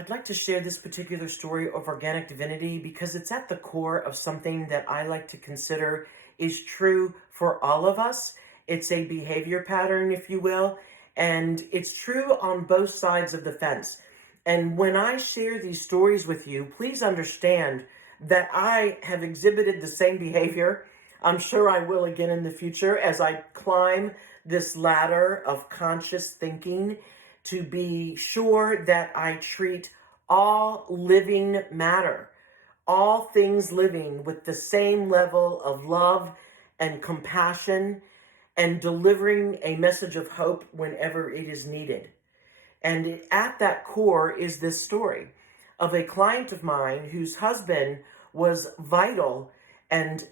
I'd like to share this particular story of organic divinity because it's at the core of something that I like to consider is true for all of us. It's a behavior pattern, if you will, and it's true on both sides of the fence. And when I share these stories with you, please understand that I have exhibited the same behavior. I'm sure I will again in the future as I climb this ladder of conscious thinking to be sure that I treat all living matter, all things living with the same level of love and compassion and delivering a message of hope whenever it is needed. And at that core is this story of a client of mine whose husband was vital and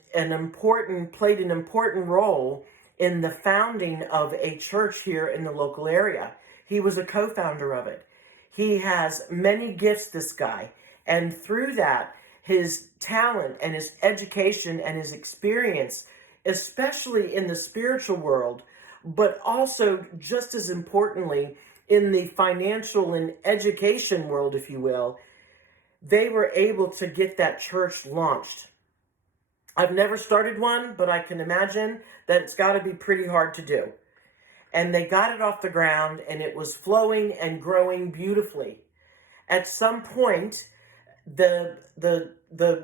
played an important role in the founding of a church here in the local area. He was a co-founder of it. He has many gifts, this guy, and through that, his talent and his education and his experience, especially in the spiritual world, but also just as importantly, in the financial and education world, if you will, they were able to get that church launched. I've never started one, but I can imagine that it's got to be pretty hard to do. And they got it off the ground, and it was flowing and growing beautifully. At some point, the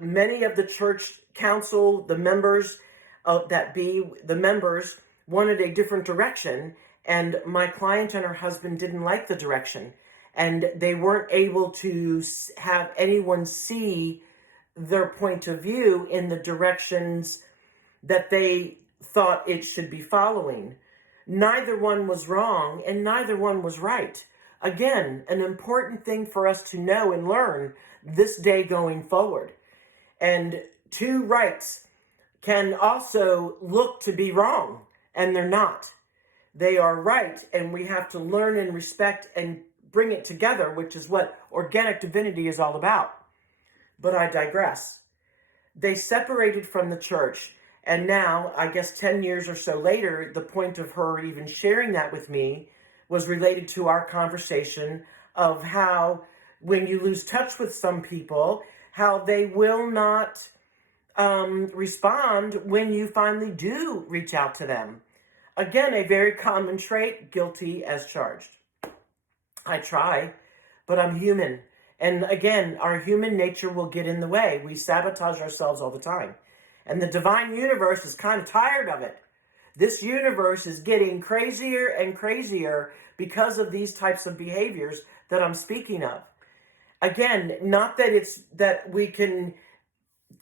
many of the church council, the members the members wanted a different direction, and my client and her husband didn't like the direction, and they weren't able to have anyone see their point of view in the directions that they thought it should be following. Neither one was wrong and neither one was right. Again, an important thing for us to know and learn this day going forward. And two rights can also look to be wrong, and they're not. They are right, and we have to learn and respect and bring it together, which is what organic divinity is all about. But I digress. They separated from the church, and now, I guess 10 years or so later, the point of her even sharing that with me was related to our conversation of how when you lose touch with some people, how they will not respond when you finally do reach out to them. Again, a very common trait, guilty as charged. I try, but I'm human. And again, our human nature will get in the way. We sabotage ourselves all the time. And the divine universe is kind of tired of it. This universe is getting crazier and crazier because of these types of behaviors that I'm speaking of. Again, not that it's that we can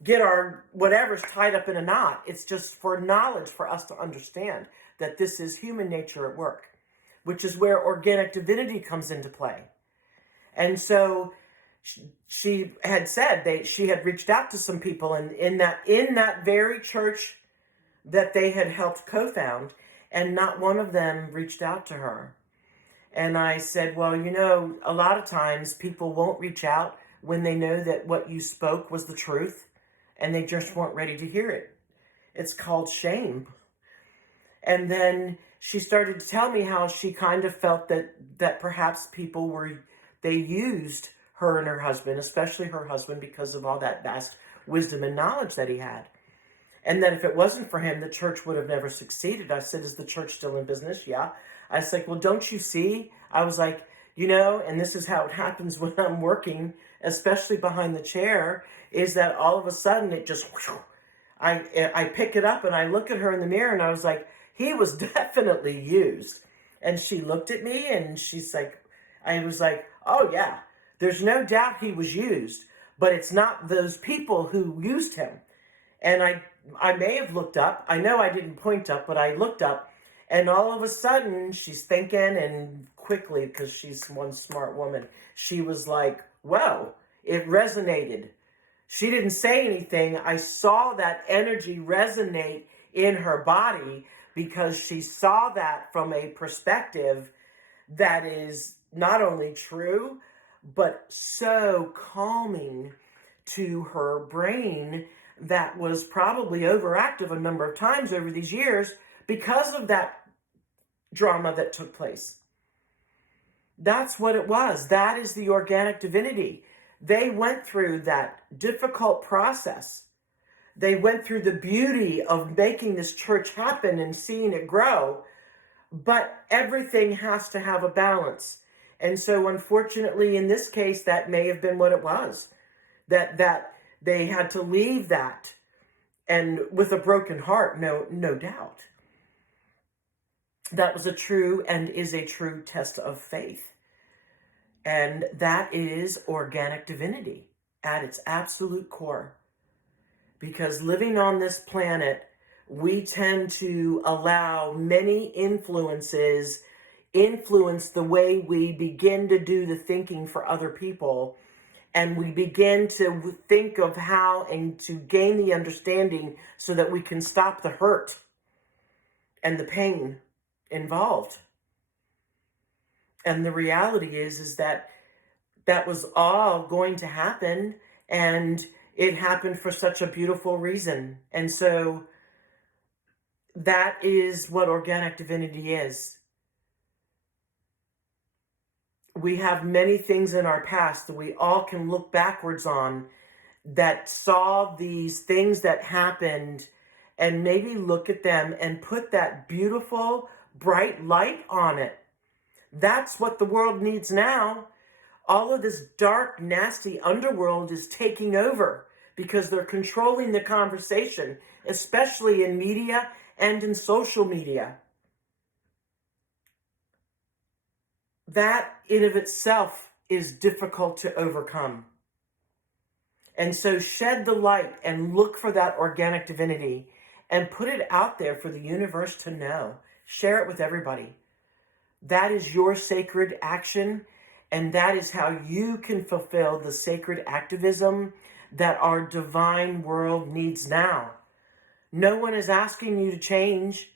get our whatever's tied up in a knot. It's just for knowledge for us to understand that this is human nature at work, which is where organic divinity comes into play. And so she had said she had reached out to some people in that very church that they had helped co-found, and not one of them reached out to her. And I said, well, a lot of times people won't reach out when they know that what you spoke was the truth, and they just weren't ready to hear it. It's called shame. And then she started to tell me how she kind of felt that perhaps they used her and her husband, especially her husband, because of all that vast wisdom and knowledge that he had. And that if it wasn't for him, the church would have never succeeded. I said, is the church still in business? Yeah. I was like, well, don't you see? I was like, and this is how it happens when I'm working, especially behind the chair, is that all of a sudden it just, I pick it up and I look at her in the mirror and I was like, he was definitely used. And she looked at me and she's like, I was like, oh yeah, there's no doubt he was used, but it's not those people who used him. And I may have looked up. I know I didn't point up, but I looked up, and all of a sudden she's thinking, and quickly, because she's one smart woman, she was like, whoa, it resonated. She didn't say anything. I saw that energy resonate in her body because she saw that from a perspective that is not only true, but so calming to her brain that was probably overactive a number of times over these years because of that drama that took place. That's what it was. That is the organic divinity. They went through that difficult process. They went through the beauty of making this church happen and seeing it grow. But everything has to have a balance. And so unfortunately, in this case, that may have been what it was. That they had to leave that, and with a broken heart, no doubt. That was a true and is a true test of faith. And that is organic divinity at its absolute core. Because living on this planet, we tend to allow many influences influence the way we begin to do the thinking for other people. And we begin to think of how and to gain the understanding so that we can stop the hurt and the pain involved. And the reality is that that was all going to happen, and it happened for such a beautiful reason. And so that is what organic divinity is. We have many things in our past that we all can look backwards on that saw these things that happened, and maybe look at them and put that beautiful, bright light on it. That's what the world needs now. All of this dark, nasty underworld is taking over because they're controlling the conversation, especially in media and in social media. That in of itself is difficult to overcome. And so shed the light and look for that organic divinity and put it out there for the universe to know. Share it with everybody. That is your sacred action, and that is how you can fulfill the sacred activism that our divine world needs now. No one is asking you to change.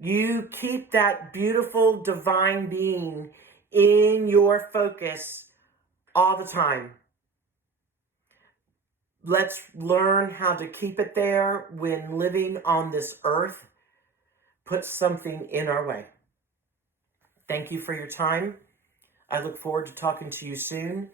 You keep that beautiful divine being in your focus all the time. Let's learn how to keep it there when living on this earth puts something in our way. Thank you for your time. I look forward to talking to you soon.